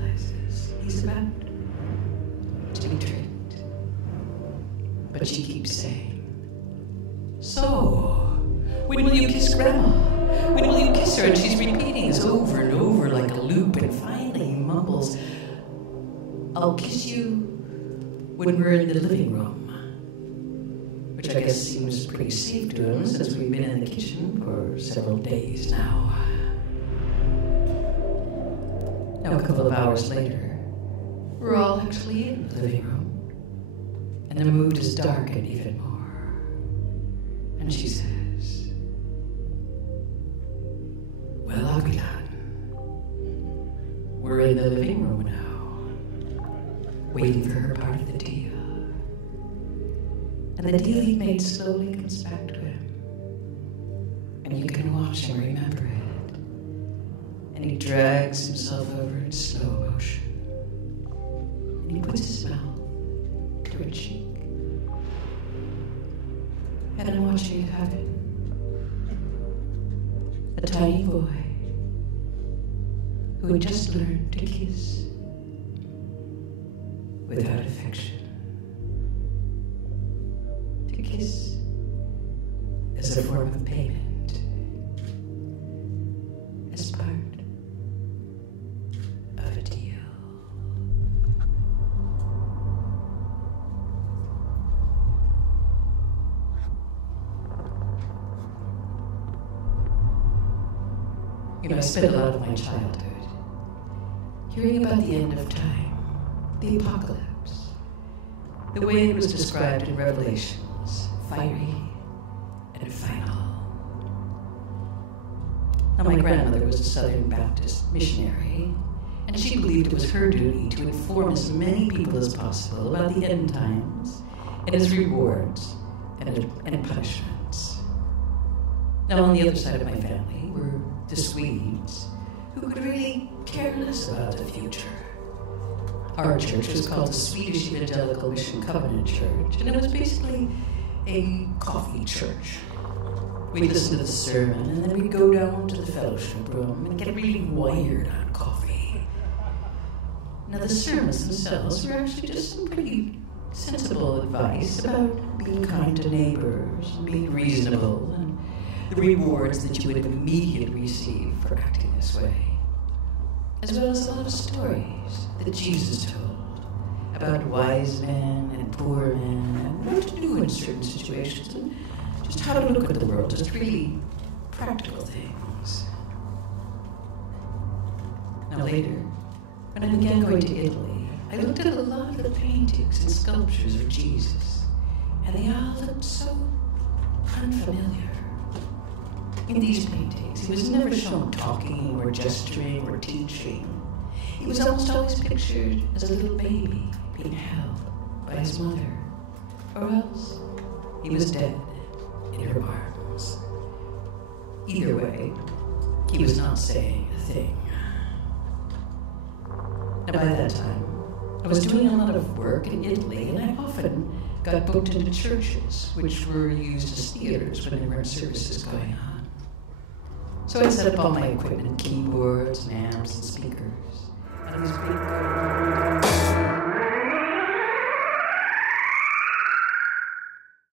realizes he's about to be tricked. But she keeps saying, "So, when will you kiss Grandma? When will you kiss her?" And she's repeating this over and over like a loop, and finally he mumbles, "I'll kiss you when we're in the living room." Which I guess seems pretty safe to him since we've been in the kitchen for several days now. Now, a couple of hours later, we're all actually in the living room, and the mood is darkened even more. And she says, "Well, I'll be done. We're in the living room now, waiting for her part of the deal." And the deal he made slowly comes back to him. And you can watch him remember it. And he drags himself over in slow motion. And he puts his mouth to her cheek. And I'm watching it happen. A tiny boy who had just learned to kiss without affection. To kiss as a form of payment, as part of a deal. You know, I spent a lot of my childhood hearing about the end of time, the apocalypse, the way it was described in Revelations, fiery and final. Now, my grandmother was a Southern Baptist missionary, and she believed it was her duty to inform as many people as possible about the end times and its rewards and punishments. Now, on the other side of my family were the Swedes, who could really care less about the future. Our church was called the Swedish Evangelical Mission Covenant Church, and it was basically a coffee church. We'd listen to the sermon, and then we'd go down to the fellowship room and get really wired on coffee. Now, the sermons themselves were actually just some pretty sensible advice about being kind to neighbors, and being reasonable, and the rewards that you would immediately receive for acting this way. As well as a lot of stories that Jesus told about wise men and poor men and what to do in certain situations and just how to look at the world, just really practical things. Now later, when I began going to Italy, I looked at a lot of the paintings and sculptures of Jesus, and they all looked so unfamiliar. In these paintings, he was never shown talking or gesturing or teaching. He was almost always pictured as a little baby being held by his mother, or else he was dead in her arms. Either way, he was not saying a thing. Now, by that time, I was doing a lot of work in Italy, and I often got booked into churches, which were used as theaters when there weren't services going on. So I set up all my equipment, keyboards, and amps, and speakers, and these big